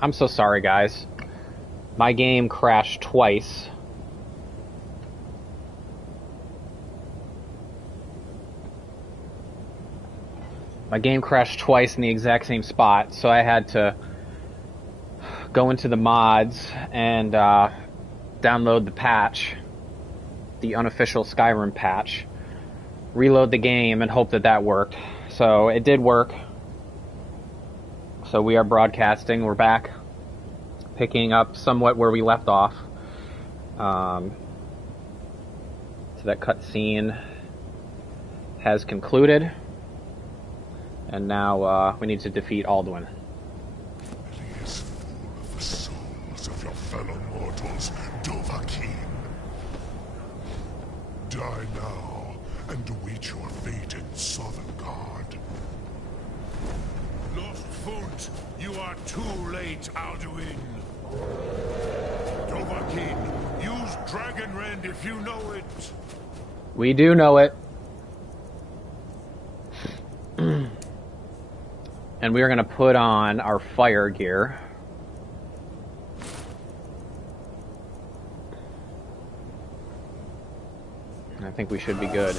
I'm so sorry, guys. My game crashed twice. My game crashed twice in the exact same spot, so I had to go into the mods and download the patch, the unofficial Skyrim patch, reload the game, and hope that that worked. So it did work. So we are broadcasting. We're back, picking up somewhat where we left off. So that cutscene has concluded, and now we need to defeat Alduin. It is full of the souls of your fellow mortals, Dovahkiin. Die now and await your fate in Sovngarde. Lost Foot, you are too late, Alduin. Dovahkiin, use Dragon Rend if you know it. We do know it. And we are going to put on our fire gear. I think we should be good.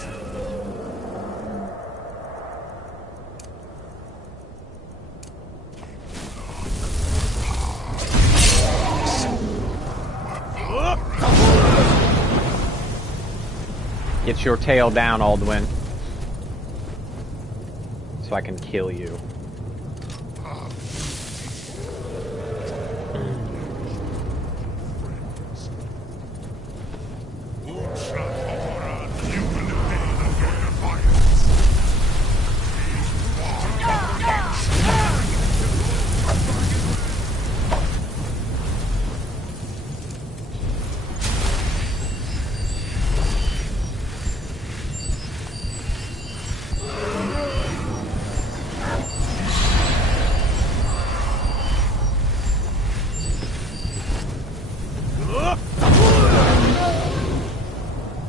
Get your tail down, Alduin, so I can kill you.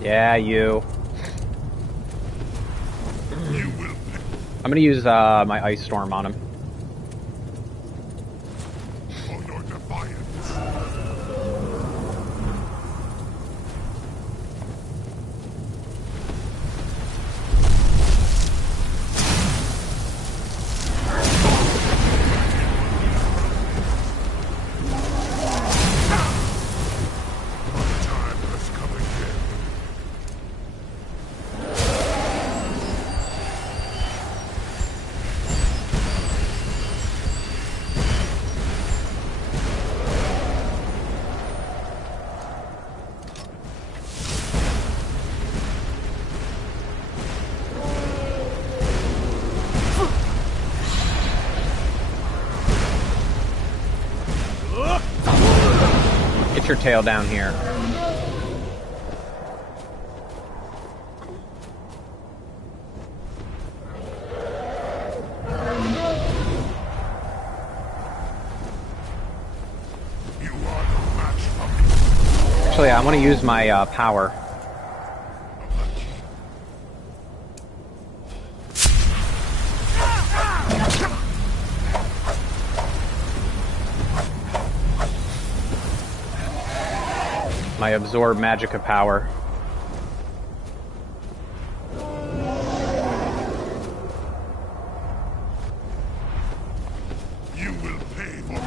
Yeah, you. I'm gonna use my Ice Storm on him. For your defiance. Your tail down here. Actually, I want to use my power. My absorb magicka power. You will pay for your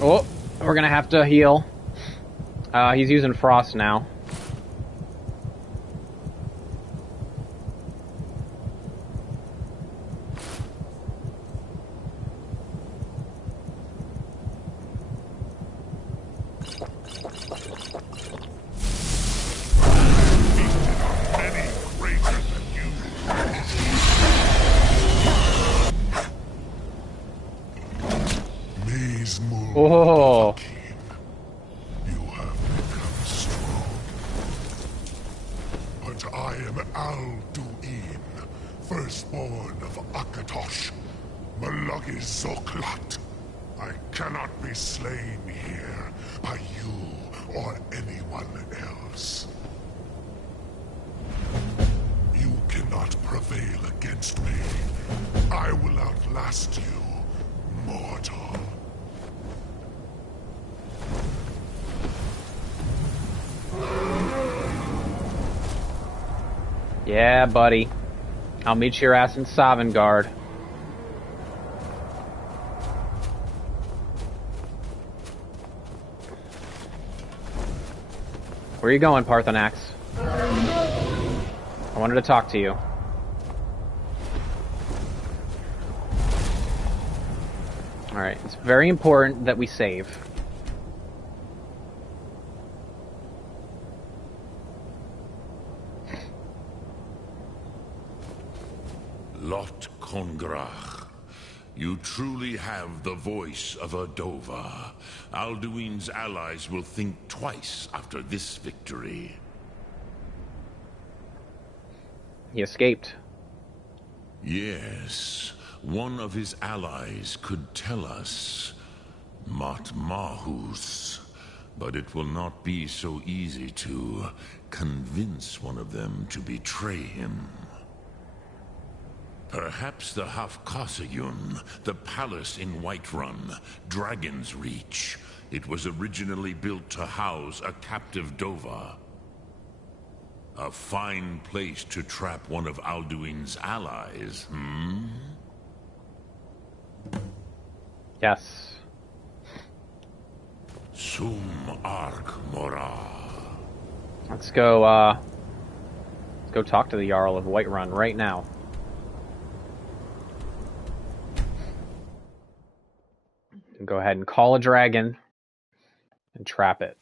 Oh, we're gonna have to heal. He's using frost now. Oh. You have become strong. But I am Alduin, firstborn of Akatosh, Malagis Zoklat. I cannot be slain here by you or anyone else. You cannot prevail against me. I will outlast you, mortal. Yeah, buddy. I'll meet your ass in Sovngarde. Where are you going, Parthenax? I wanted to talk to you. Alright, it's very important that we save. Lot Kongrach, you truly have the voice of a Dova. Alduin's allies will think twice after this victory. He escaped. Yes, one of his allies could tell us. Matmahus. But it will not be so easy to convince one of them to betray him. Perhaps the Hafkasayun, the palace in Whiterun, Dragon's Reach. It was originally built to house a captive Dova. A fine place to trap one of Alduin's allies, hmm? Yes. Sum Ark Mora. Let's go talk to the Jarl of Whiterun right now. And go ahead and call a dragon and trap it.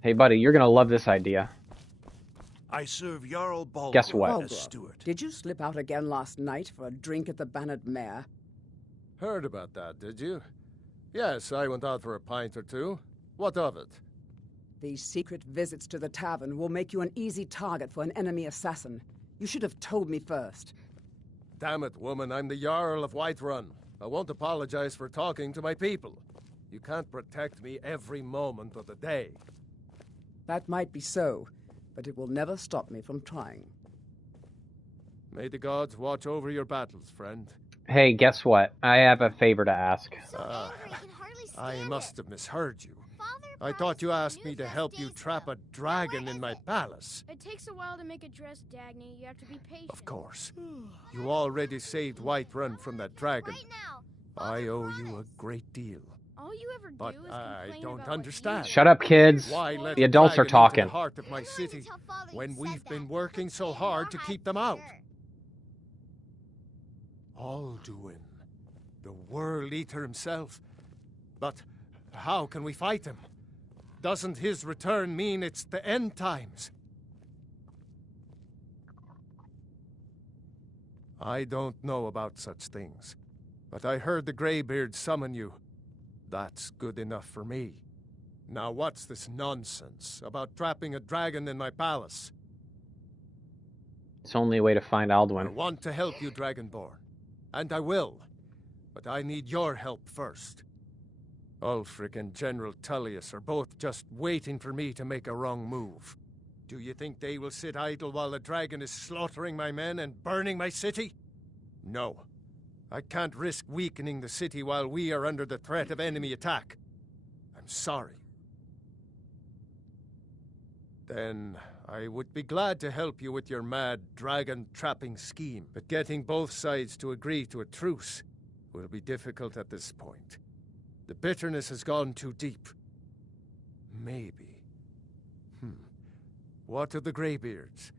Hey buddy, you're gonna love this idea. I serve Jarl Balgruuf. Guess what? As steward. Did you slip out again last night for a drink at the Bannered Mare? Heard about that, did you? Yes, I went out for a pint or two. What of it? These secret visits to the tavern will make you an easy target for an enemy assassin. You should have told me first. Damn it, woman, I'm the Jarl of Whiterun. I won't apologize for talking to my people. You can't protect me every moment of the day. That might be so, but it will never stop me from trying. May the gods watch over your battles, friend. Hey, guess what? I have a favor to ask. I must have misheard you. I thought you asked me to help you trap a dragon in my palace. It takes a while to make a dress, Dagny. You have to be patient. Of course. You already saved Whiterun from that dragon. Right now. I owe you a great deal. All you ever do But is I complain don't about understand. Shut up, kids. Why let The adults are dragon into talking. the heart of my city when we've been working so hard to keep them out? Alduin, the World Eater himself. But how can we fight him? Doesn't his return mean it's the end times? I don't know about such things, but I heard the Greybeard summon you. That's good enough for me. Now what's this nonsense about trapping a dragon in my palace? It's the only way to find I Alduin. want to help you, Dragonborn. And I will. But I need your help first. Ulfric and General Tullius are both just waiting for me to make a wrong move. Do you think they will sit idle while the dragon is slaughtering my men and burning my city? No. I can't risk weakening the city while we are under the threat of enemy attack. I'm sorry. Then I would be glad to help you with your mad dragon-trapping scheme, but getting both sides to agree to a truce will be difficult at this point. The bitterness has gone too deep. Maybe. What of the Greybeards?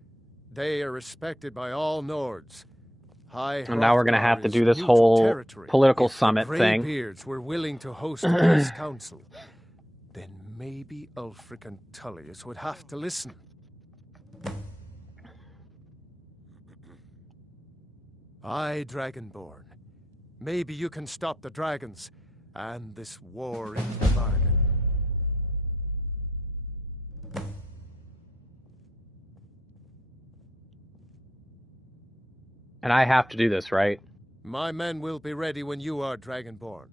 They are respected by all Nords. And now we're going to have to do this whole political summit thing. If the Greybeards were willing to host a peace council, then maybe Ulfric and Tullius would have to listen. Aye, Dragonborn. Maybe you can stop the dragons and this war in the bargain. And I have to do this, right? My men will be ready when you are, Dragonborn.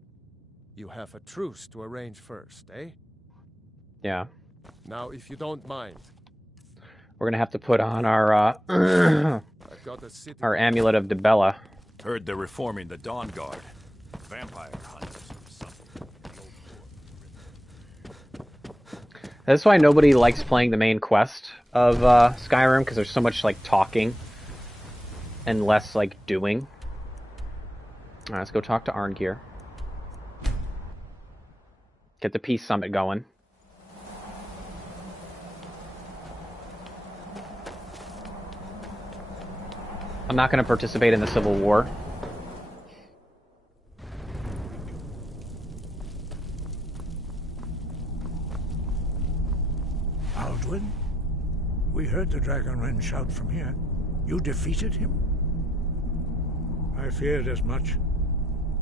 You have a truce to arrange first, eh? Yeah. Now, if you don't mind, we're gonna have to put on our our amulet of Dibella. Heard they're reforming the Dawn Guard. Vampire hunters or something. That's why nobody likes playing the main quest of Skyrim, because there's so much like talking and less like doing. Alright, let's go talk to Arngeir. Get the peace summit going. I'm not going to participate in the Civil War. Alduin? We heard the Dragonren shout from here. You defeated him? I feared as much.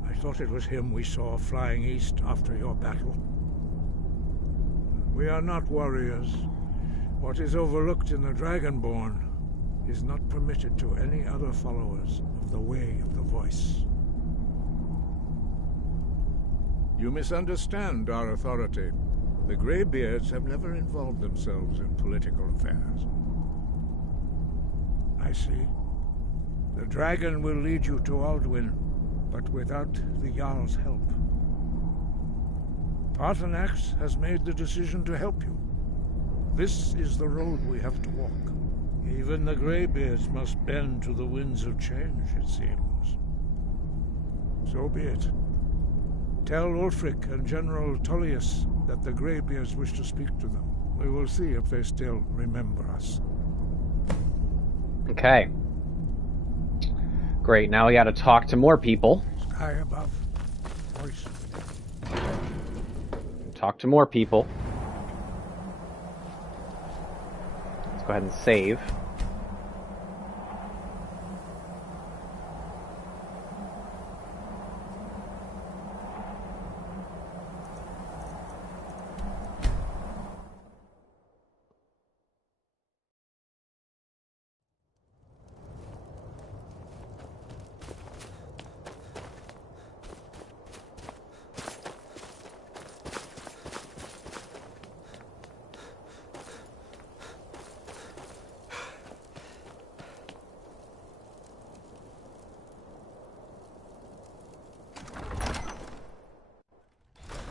I thought it was him we saw flying east after your battle. We are not warriors. What is overlooked in the Dragonborn is not permitted to any other followers of the Way of the Voice. You misunderstand our authority. The Greybeards have never involved themselves in political affairs. I see. The dragon will lead you to Alduin, but without the Jarl's help. Paarthurnax has made the decision to help you. This is the road we have to walk. Even the Greybeards must bend to the winds of change, it seems. So be it. Tell Ulfric and General Tullius that the Greybeards wish to speak to them. We will see if they still remember us. Okay. Great, now we gotta talk to more people. Sky above. Voice. Talk to more people. Let's go ahead and save.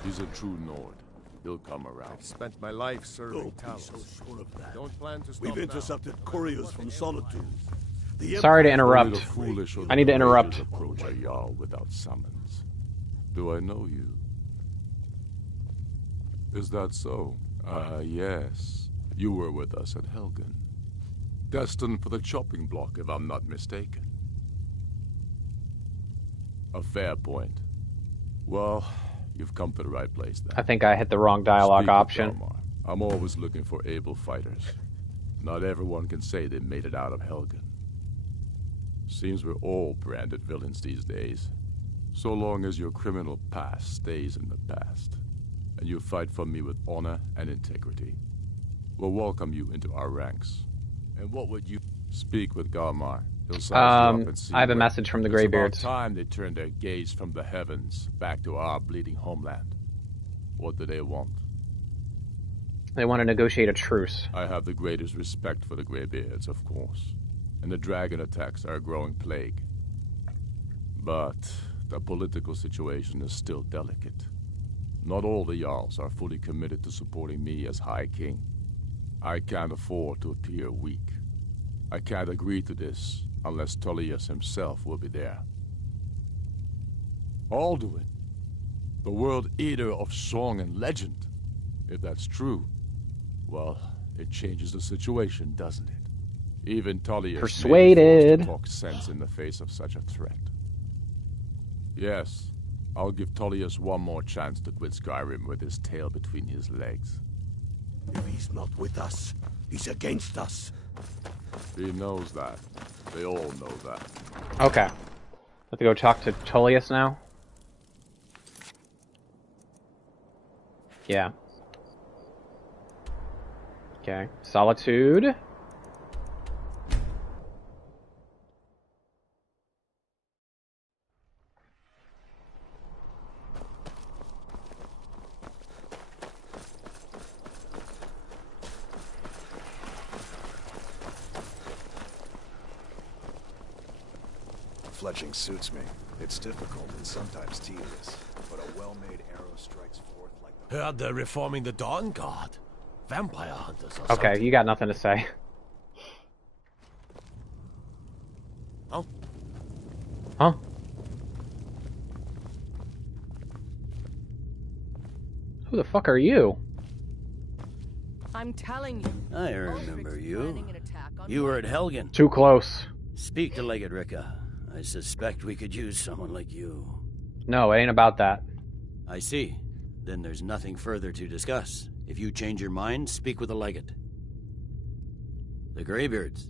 He's a true Nord. He'll come around. I've spent my life serving towers. So sure of that. Don't plan to stop We've intercepted couriers from Solitude. Sorry to interrupt. Foolish or I need to interrupt. approach a Jarl without summons. Do I know you? Is that so? Ah, yes. You were with us at Helgen. Destined for the chopping block, if I'm not mistaken. A fair point. Well, you've come to the right place then. I think I hit the wrong dialogue option. I'm always looking for able fighters. Not everyone can say they made it out of Helgen. Seems we're all branded villains these days. So long as your criminal past stays in the past, and you fight for me with honor and integrity, we'll welcome you into our ranks. And what would you... Speak with Galmar. He'll size you up and see I have a message from the Greybeards. It's about time they turned their gaze from the heavens back to our bleeding homeland. What do they want? They want to negotiate a truce. I have the greatest respect for the Greybeards, of course. And the dragon attacks are a growing plague. But the political situation is still delicate. Not all the Jarls are fully committed to supporting me as High King. I can't afford to appear weak. I can't agree to this unless Tullius himself will be there. Alduin, the world eater of song and legend. If that's true, well, it changes the situation, doesn't it? Even Tullius Persuaded. may be forced to talk sense in the face of such a threat. Yes, I'll give Tullius one more chance to quit Skyrim with his tail between his legs. If he's not with us, he's against us. He knows that. They all know that. Okay. Let's go talk to Tullius now. Yeah. Okay. Solitude. Fletching suits me. It's difficult and sometimes tedious, but a well-made arrow strikes forth like the... Heard they're reforming the Dawn Guard. Vampire hunters or Okay, something. you got nothing to say. Oh? Huh? Who the fuck are you? I'm telling you. I remember you. You were at Helgen. Too close. Speak to Legate Ricka. I suspect we could use someone like you. No, it ain't about that. I see. Then there's nothing further to discuss. If you change your mind, speak with the Legate. The Greybeards.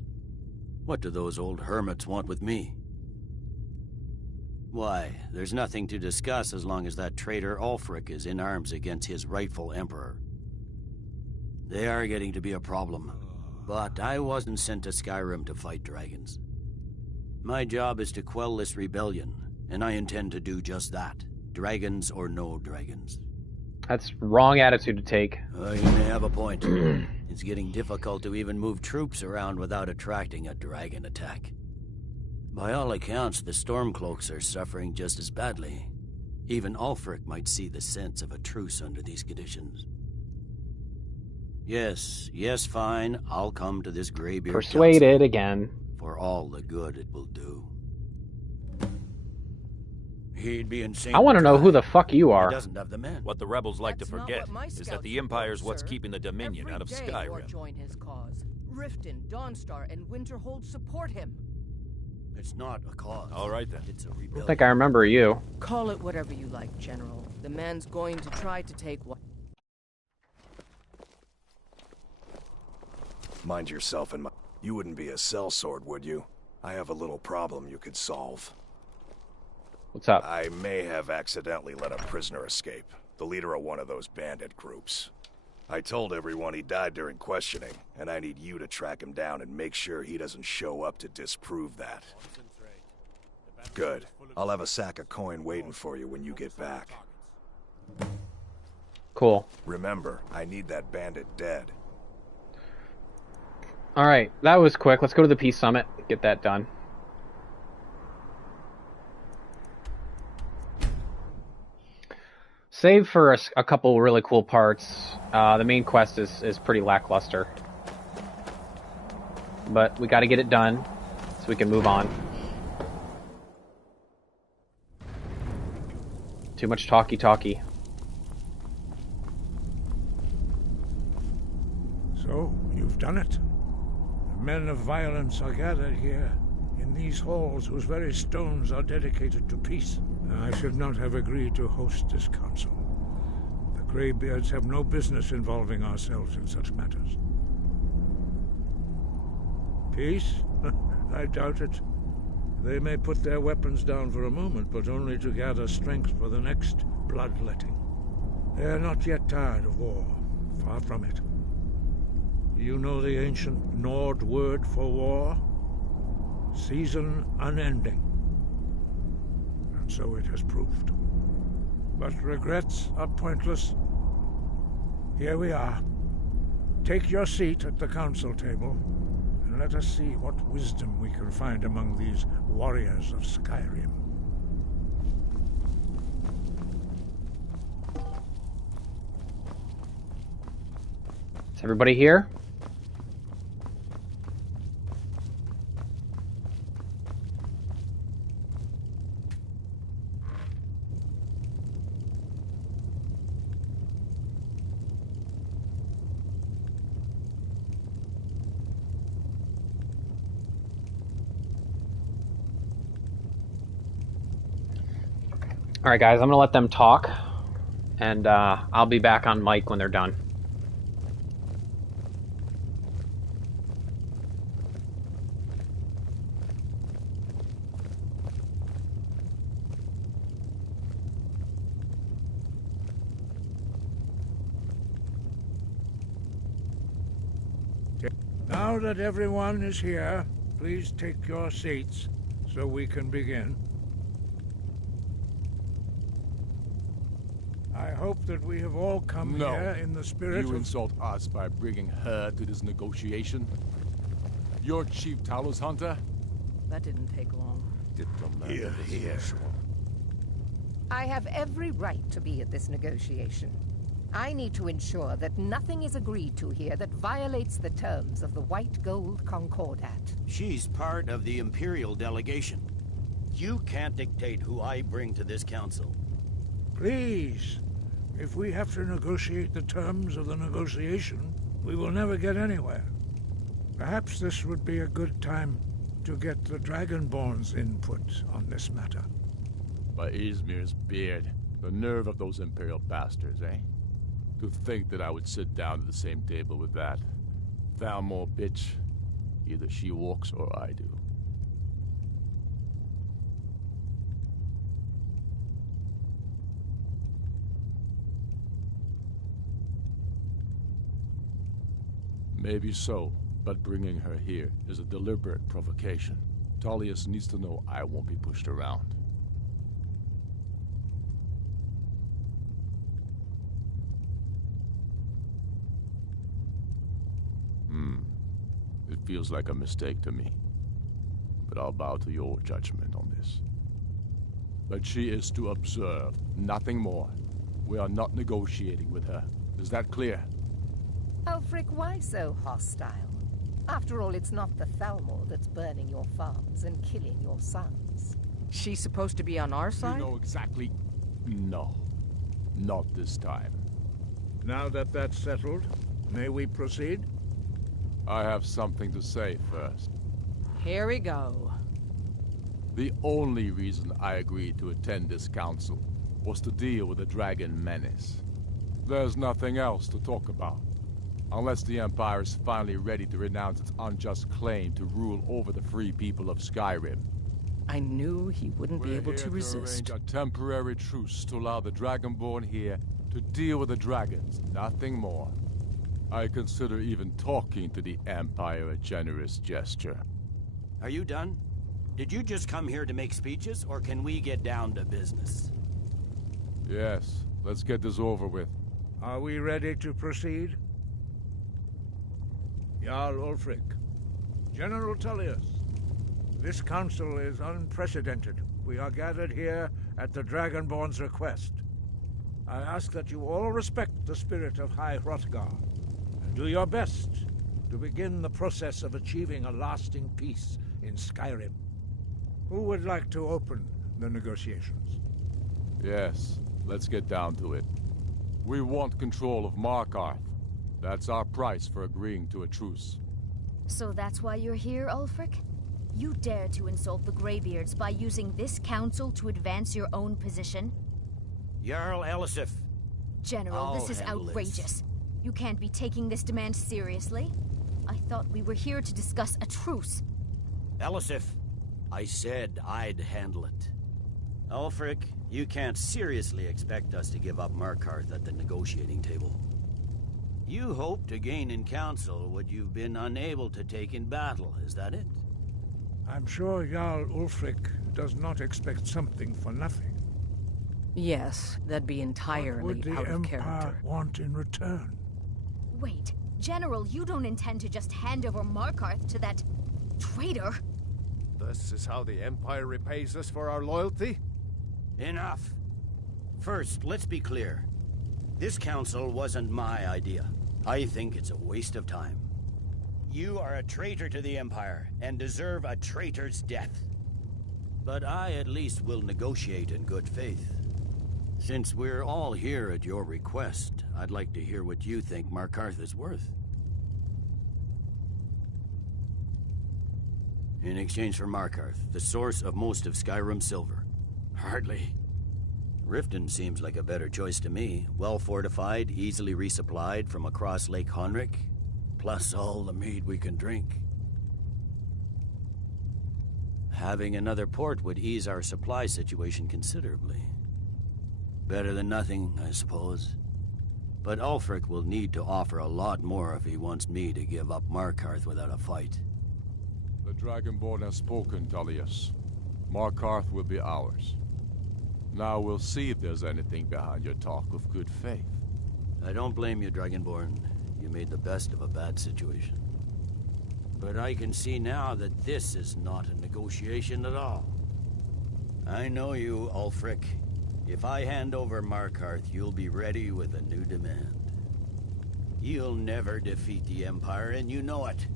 What do those old hermits want with me? Why, there's nothing to discuss as long as that traitor Ulfric is in arms against his rightful emperor. They are getting to be a problem. But I wasn't sent to Skyrim to fight dragons. My job is to quell this rebellion, and I intend to do just that. Dragons or no dragons. That's wrong attitude to take. You may have a point. It's getting difficult to even move troops around without attracting a dragon attack. By all accounts, the Stormcloaks are suffering just as badly. Even Ulfric might see the sense of a truce under these conditions. Yes, fine. I'll come to this Greybeard Persuaded council. again. For all the good it will do. He'd be insane. I want to know who the fuck you are. He doesn't have the men. What the rebels like to forget is that the Empire's what's keeping the Dominion out of Skyrim. Join his cause. Riften, Dawnstar, and Winterhold support him. It's not a cause. All right then. It's a I don't rebellion. think I remember you. Call it whatever you like, General. The man's going to try to take what... Mind yourself and my... You wouldn't be a sellsword, would you? I have a little problem you could solve. What's up? I may have accidentally let a prisoner escape. The leader of one of those bandit groups. I told everyone he died during questioning, and I need you to track him down and make sure he doesn't show up to disprove that. Good. I'll have a sack of coin waiting for you when you get back. Cool. Remember, I need that bandit dead. Alright, that was quick. Let's go to the Peace Summit. Get that done. Save for a couple really cool parts. The main quest is pretty lackluster. But we gotta get it done so we can move on. Too much talky. So, you've done it. The men of violence are gathered here, in these halls whose very stones are dedicated to peace. I should not have agreed to host this council. The Greybeards have no business involving ourselves in such matters. Peace? I doubt it. They may put their weapons down for a moment, but only to gather strength for the next bloodletting. They are not yet tired of war. Far from it. You know the ancient Nord word for war? Season unending. And so it has proved. But regrets are pointless. Here we are. Take your seat at the council table, and let us see what wisdom we can find among these warriors of Skyrim. Is everybody here? Alright guys, I'm gonna let them talk, and I'll be back on mic when they're done. Now that everyone is here, please take your seats so we can begin. I hope that we have all come here in the spirit You of... insult us by bringing her to this negotiation? You're Chief Talos Hunter? That didn't take long. Here, here. I have every right to be at this negotiation. I need to ensure that nothing is agreed to here that violates the terms of the White Gold Concordat. She's part of the Imperial delegation. You can't dictate who I bring to this council. Please, if we have to negotiate the terms of the negotiation, we will never get anywhere. Perhaps this would be a good time to get the Dragonborn's input on this matter. By Izmir's beard, the nerve of those Imperial bastards, eh? To think that I would sit down at the same table with that Thalmor bitch. Either she walks or I do. Maybe so, but bringing her here is a deliberate provocation. Tullius needs to know I won't be pushed around. It feels like a mistake to me. But I'll bow to your judgment on this. But she is to observe, nothing more. We are not negotiating with her. Is that clear? Ulfric, why so hostile? After all, it's not the Thalmor that's burning your farms and killing your sons. She's supposed to be on our side? You know exactly... No. Not this time. Now that that's settled, may we proceed? I have something to say first. Here we go. The only reason I agreed to attend this council was to deal with the dragon menace. There's nothing else to talk about. Unless the Empire is finally ready to renounce its unjust claim to rule over the free people of Skyrim. I knew he wouldn't be able to resist. Arrange a temporary truce to allow the Dragonborn here to deal with the dragons, nothing more. I consider even talking to the Empire a generous gesture. Are you done? Did you just come here to make speeches, or can we get down to business? Yes, let's get this over with. Are we ready to proceed? Jarl Ulfric, General Tullius, this council is unprecedented. We are gathered here at the Dragonborn's request. I ask that you all respect the spirit of High Hrothgar, and do your best to begin the process of achieving a lasting peace in Skyrim. Who would like to open the negotiations? Yes, let's get down to it. We want control of Markarth. That's our price for agreeing to a truce. So that's why you're here, Ulfric? You dare to insult the Greybeards by using this council to advance your own position? Jarl Elisif. General, this is outrageous. You can't be taking this demand seriously. I thought we were here to discuss a truce. Elisif, I said I'd handle it. Ulfric, you can't seriously expect us to give up Markarth at the negotiating table. You hope to gain in council what you've been unable to take in battle, is that it? I'm sure Jarl Ulfric does not expect something for nothing. Yes, that'd be entirely What would the out of Empire character. want in return? Wait, General, you don't intend to just hand over Markarth to that traitor? This is how the Empire repays us for our loyalty? Enough. First, let's be clear. This council wasn't my idea. I think it's a waste of time. You are a traitor to the Empire, and deserve a traitor's death. But I at least will negotiate in good faith. Since we're all here at your request, I'd like to hear what you think Markarth is worth. In exchange for Markarth, the source of most of Skyrim's silver. Hardly. Riften seems like a better choice to me. Well fortified, easily resupplied from across Lake Honric, plus all the mead we can drink. Having another port would ease our supply situation considerably. Better than nothing, I suppose. But Ulfric will need to offer a lot more if he wants me to give up Markarth without a fight. The Dragonborn has spoken, Tullius. Markarth will be ours. Now we'll see if there's anything behind your talk of good faith. I don't blame you, Dragonborn. You made the best of a bad situation. But I can see now that this is not a negotiation at all. I know you, Ulfric. If I hand over Markarth, you'll be ready with a new demand. You'll never defeat the Empire, and you know it.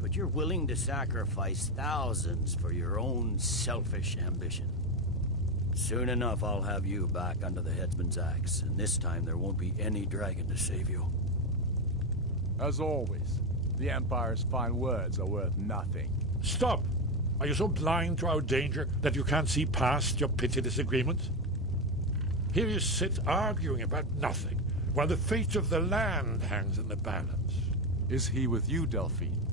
But you're willing to sacrifice thousands for your own selfish ambition. Soon enough, I'll have you back under the headsman's axe, and this time there won't be any dragon to save you. As always, the Empire's fine words are worth nothing. Stop! Are you so blind to our danger that you can't see past your petty disagreements? Here you sit arguing about nothing, while the fate of the land hangs in the balance. Is he with you, Delphine?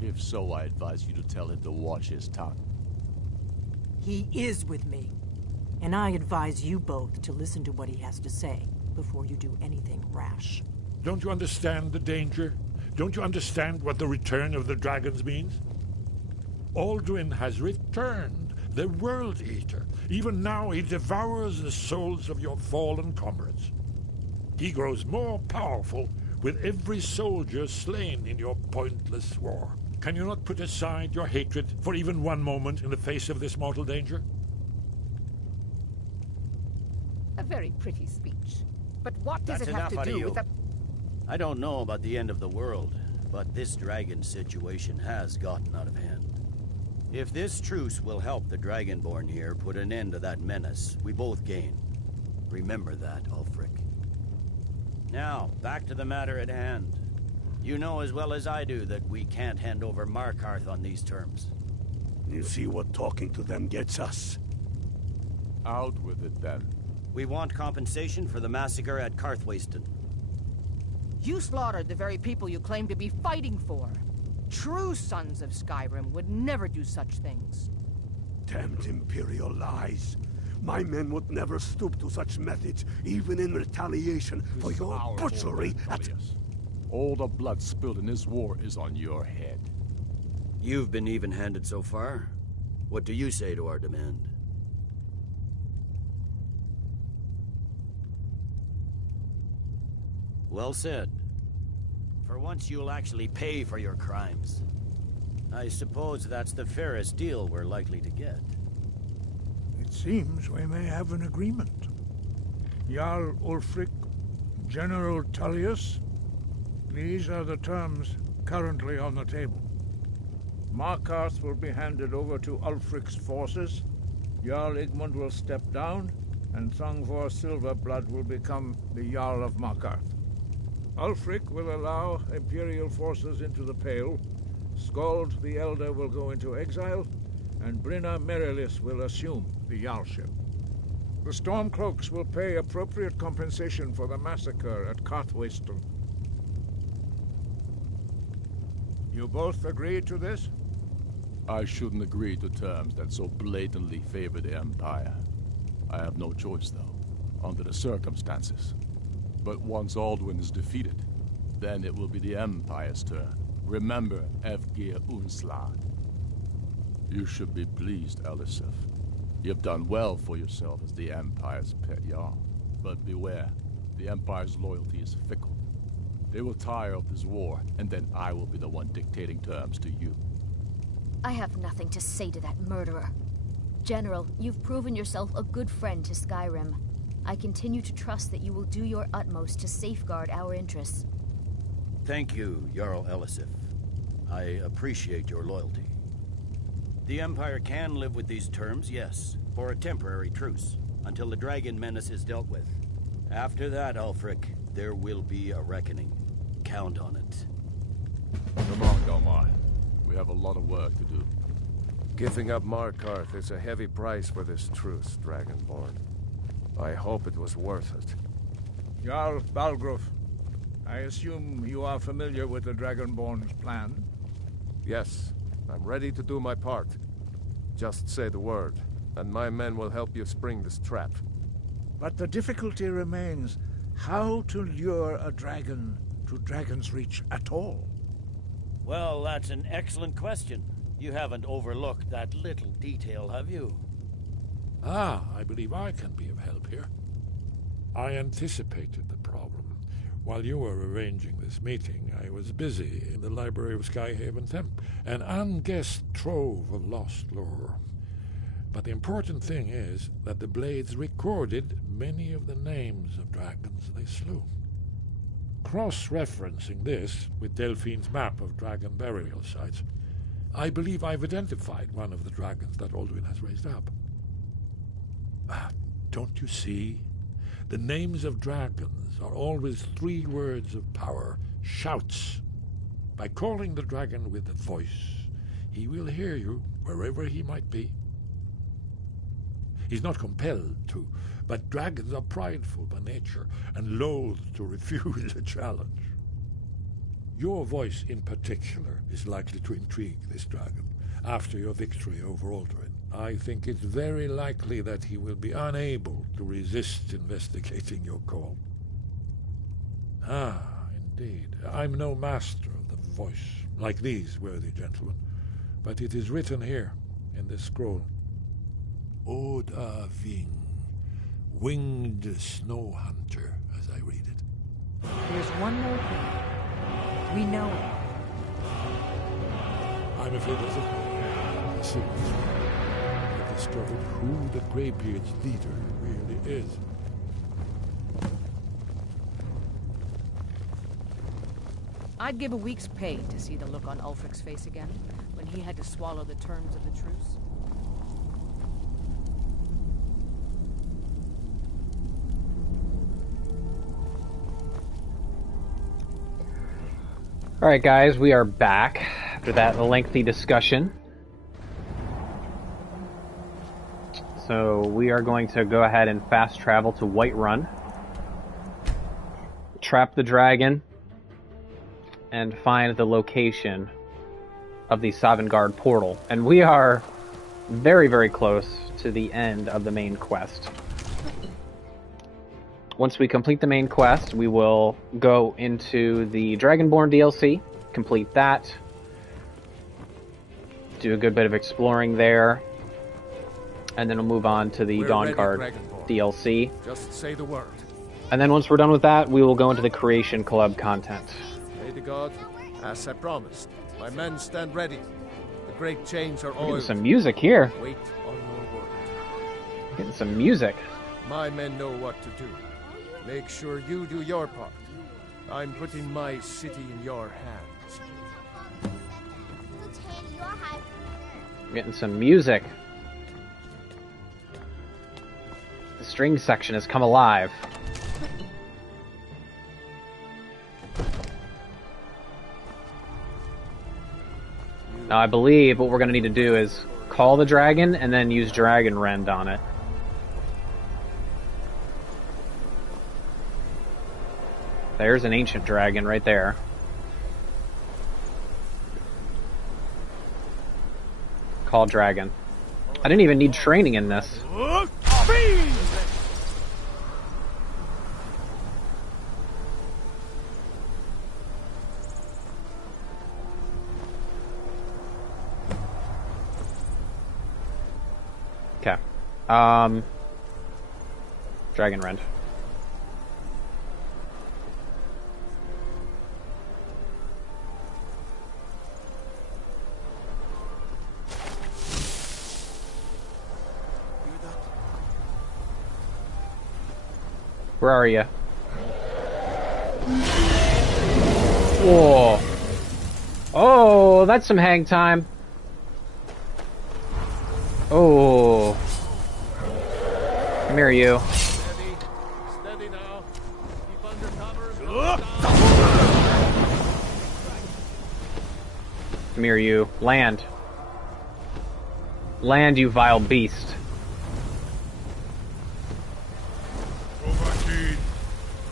If so, I advise you to tell him to watch his tongue. He is with me. And I advise you both to listen to what he has to say before you do anything rash. Don't you understand the danger? Don't you understand what the return of the dragons means? Alduin has returned, the World Eater. Even now he devours the souls of your fallen comrades. He grows more powerful with every soldier slain in your pointless war. Can you not put aside your hatred for even one moment in the face of this mortal danger? A very pretty speech. But what does it have to do with the... I don't know about the end of the world, but this dragon situation has gotten out of hand. If this truce will help the Dragonborn here put an end to that menace, we both gain. Remember that, Ulfric. Now, back to the matter at hand. You know as well as I do that we can't hand over Markarth on these terms. You see what talking to them gets us. Out with it, then. We want compensation for the massacre at Karthwasten. You slaughtered the very people you claim to be fighting for. True sons of Skyrim would never do such things. Damned Imperial lies. My men would never stoop to such methods, even in retaliation for your butchery at... All the blood spilled in this war is on your head. You've been even-handed so far. What do you say to our demand? Well said. For once you'll actually pay for your crimes. I suppose that's the fairest deal we're likely to get. It seems we may have an agreement. Jarl Ulfric, General Tullius, these are the terms currently on the table. Markarth will be handed over to Ulfric's forces, Jarl Igmund will step down, and Thongvor Silverblood will become the Jarl of Markarth. Ulfric will allow Imperial forces into the Pale, Skald the Elder will go into exile, and Brinna Merilis will assume the Jarlship. The Stormcloaks will pay appropriate compensation for the massacre at Karthwasten. You both agree to this? I shouldn't agree to terms that so blatantly favor the Empire. I have no choice, though, under the circumstances. But once Alduin is defeated, then it will be the Empire's turn. Remember, Evgir Unslag. You should be pleased, Elisif. You've done well for yourself as the Empire's pet Jarl. But beware, the Empire's loyalty is fickle. They will tire of this war, and then I will be the one dictating terms to you. I have nothing to say to that murderer. General, you've proven yourself a good friend to Skyrim. I continue to trust that you will do your utmost to safeguard our interests. Thank you, Jarl Elisif. I appreciate your loyalty. The Empire can live with these terms, yes, for a temporary truce, until the dragon menace is dealt with. After that, Ulfric, there will be a reckoning. Count on it. Come on, Galmar. We have a lot of work to do. Giving up Markarth is a heavy price for this truce, Dragonborn. I hope it was worth it. Jarl Balgruf, I assume you are familiar with the Dragonborn's plan? Yes, I'm ready to do my part. Just say the word, and my men will help you spring this trap. But the difficulty remains how to lure a dragon to Dragon's Reach at all. Well, that's an excellent question. You haven't overlooked that little detail, have you? Ah, I believe I can be of help here. I anticipated the problem. While you were arranging this meeting, I was busy in the library of Skyhaven Temp, an unguessed trove of lost lore. But the important thing is that the Blades recorded many of the names of dragons they slew. Cross-referencing this with Delphine's map of dragon burial sites, I believe I've identified one of the dragons that Alduin has raised up. Don't you see? The names of dragons are always 3 words of power, shouts. By calling the dragon with a voice, he will hear you wherever he might be. He's not compelled to, but dragons are prideful by nature and loath to refuse a challenge. Your voice in particular is likely to intrigue this dragon after your victory over Alduin. I think it's very likely that he will be unable to resist investigating your call. Ah, indeed. I'm no master of the voice, like these worthy gentlemen, but it is written here in this scroll. Oda Ving, winged snow hunter, as I read it. There's one more thing. We know it. I'm afraid that's it. A serious one. I've discovered who the Greybeard's leader really is. I'd give a week's pay to see the look on Ulfric's face again when he had to swallow the terms of the truce. Alright guys, we are back after that lengthy discussion. So we are going to go ahead and fast travel to Whiterun, trap the dragon, and find the location of the Sovngarde portal. And we are very, very close to the end of the main quest. Once we complete the main quest, we will go into the Dragonborn DLC, complete that, do a good bit of exploring there, and then we'll move on to the Dawnguard DLC. Just say the word. And then once we're done with that, we will go into the Creation Club content. Pray to God, as I promised. My men stand ready. The great chains are oiled. Getting some music here. Wait on your word. Getting some music. My men know what to do. Make sure you do your part. I'm putting my city in your hands. Getting some music. The string section has come alive. Now I believe what we're going to need to do is call the dragon and then use Dragon Rend on it. There's an ancient dragon right there. Call dragon. I didn't even need training in this. Okay. Dragon Rend. Where are you? Whoa. Oh, that's some hang time. Oh. Come here, you. Steady now. Keep under cover. Come here, you. Land. Land, you vile beast. Overhaul,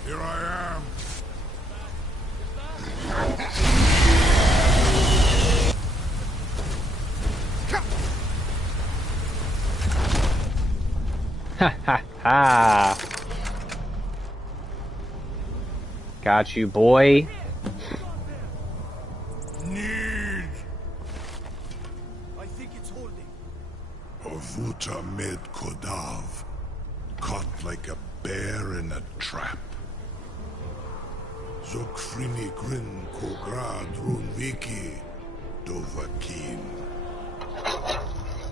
here I am. Ha ha ha. Got you, boy. I think it's holding. Ovuta med Kodav, caught like a bear in a trap. Zokfrini grin Kograd Runviki Dovakin.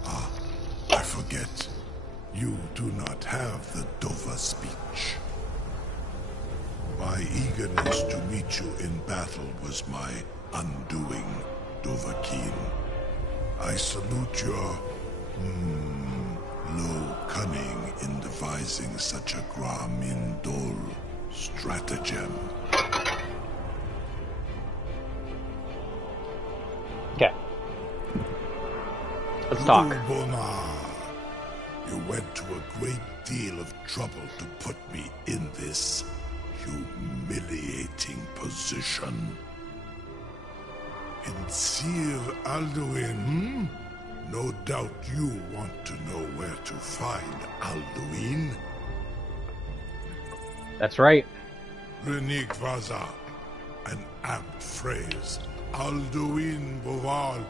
Ah, I forget. You do not have the Dova speech. My eagerness to meet you in battle was my undoing, Dovahkiin. I salute your, low cunning in devising such a Gramin Dol stratagem. Okay. Let's talk. Lubona, you went to a great deal of trouble to put me in this humiliating position. In Sir Alduin, no doubt you want to know where to find Alduin. That's right. Renik Vaza, an apt phrase. Alduin Boval.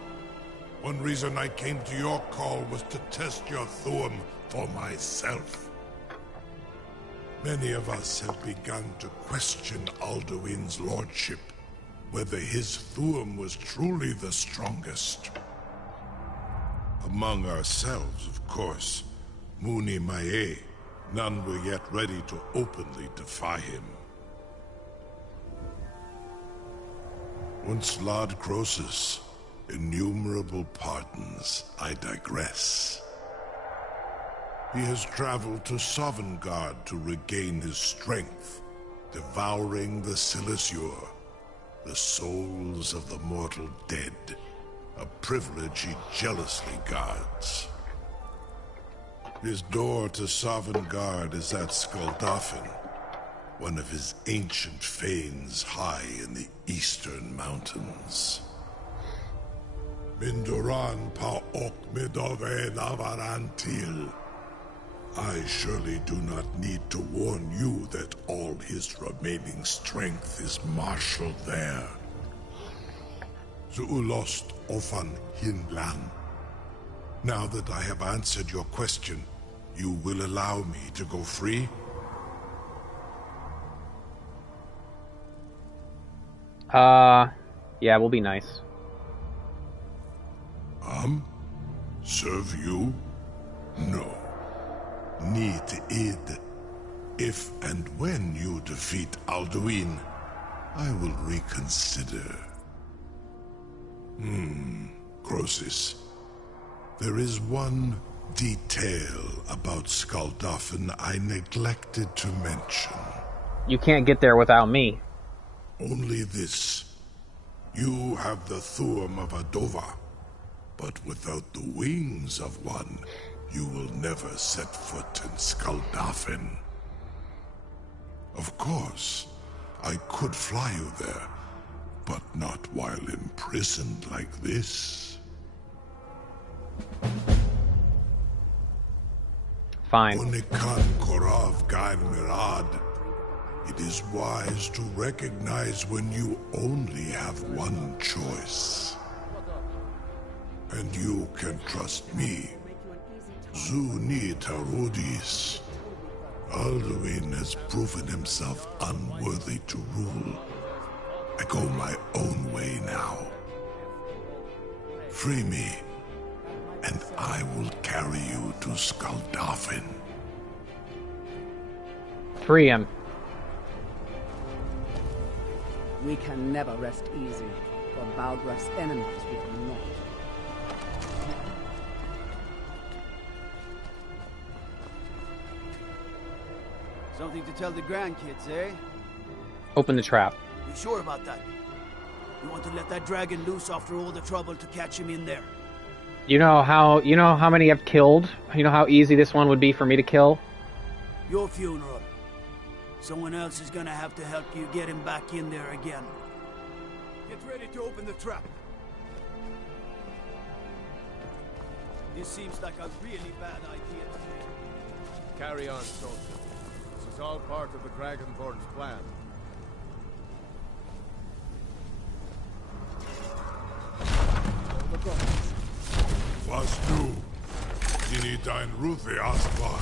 One reason I came to your call was to test your Thuum for myself. Many of us have begun to question Alduin's lordship, whether his Thuum was truly the strongest. Among ourselves, of course, Muni Mae, none were yet ready to openly defy him. Once Lord Croesus, innumerable pardons, I digress. He has traveled to Sovngarde to regain his strength, devouring the Silesur, the souls of the mortal dead, a privilege he jealously guards. His door to Sovngarde is at Skuldafn, one of his ancient fanes high in the eastern mountains. Mindoran pa ok midove navarantil. I surely do not need to warn you that all his remaining strength is marshaled there. Zuulost ofan hinlan. Now that I have answered your question, you will allow me to go free? Yeah, we'll be nice. Serve you? No. Need id. If and when you defeat Alduin, I will reconsider. Croesus. There is one detail about Skuldafn I neglected to mention. You can't get there without me. Only this. You have the Thuum of a Dova, but without the wings of one, you will never set foot in Skuldafn. Of course, I could fly you there, but not while imprisoned like this. Fine. Onikan Korav Gain Mirad. It is wise to recognize when you only have one choice. And you can trust me. Zuni Tarudis. Alduin has proven himself unworthy to rule. I go my own way now. Free me, and I will carry you to Skuldafn. Free him. We can never rest easy, for Balgraf's enemies will not. Something to tell the grandkids, eh? Open the trap. You sure about that? You want to let that dragon loose after all the trouble to catch him in there? You know how many I've killed? You know how easy this one would be for me to kill? Your funeral. Someone else is gonna have to help you get him back in there again. Get ready to open the trap. This seems like a really bad idea to me. Carry on, soldier. This is all part of the Dragonborn's plan. Was du? Die nicht dein Ruth erstmal.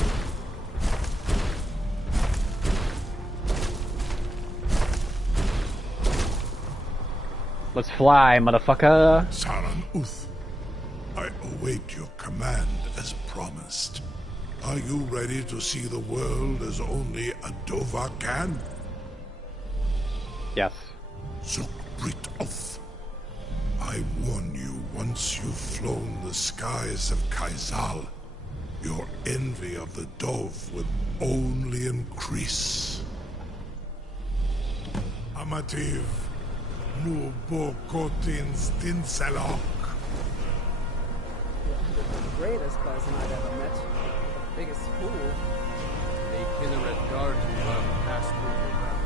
Let's fly, motherfucker. Saran Uth, I await your command as promised. Are you ready to see the world as only a Dova can? Yes. Zuk Brit Oth. I warn you, once you've flown the skies of Kaizal, your envy of the Dove will only increase. Amativ, nu bokotin stinselok. The greatest person I've ever met. The biggest fool. A Kinneret guard you passed through the ground.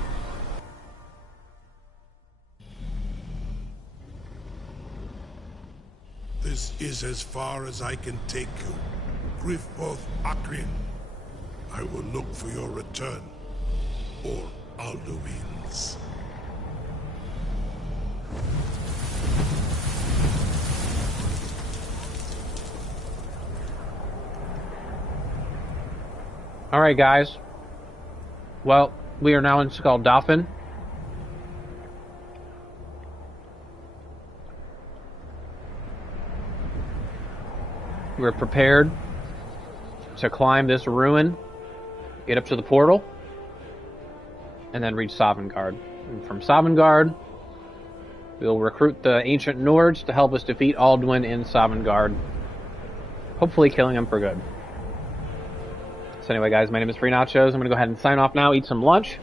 This is as far as I can take you. Griffboth Akrin. I will look for your return. Or Alduin's. Alright, guys. Well, we are now in Skuldolphin. We're prepared to climb this ruin, get up to the portal, and then reach Sovngarde. And from Sovngarde, we'll recruit the ancient Nords to help us defeat Alduin in Sovngarde, hopefully killing him for good. So anyway, guys, my name is Free Nachos. I'm going to go ahead and sign off now, eat some lunch,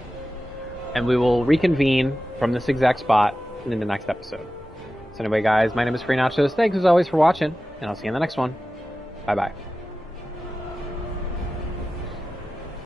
and we will reconvene from this exact spot in the next episode. So anyway, guys, my name is Free Nachos. Thanks as always for watching, and I'll see you in the next one. Bye-bye.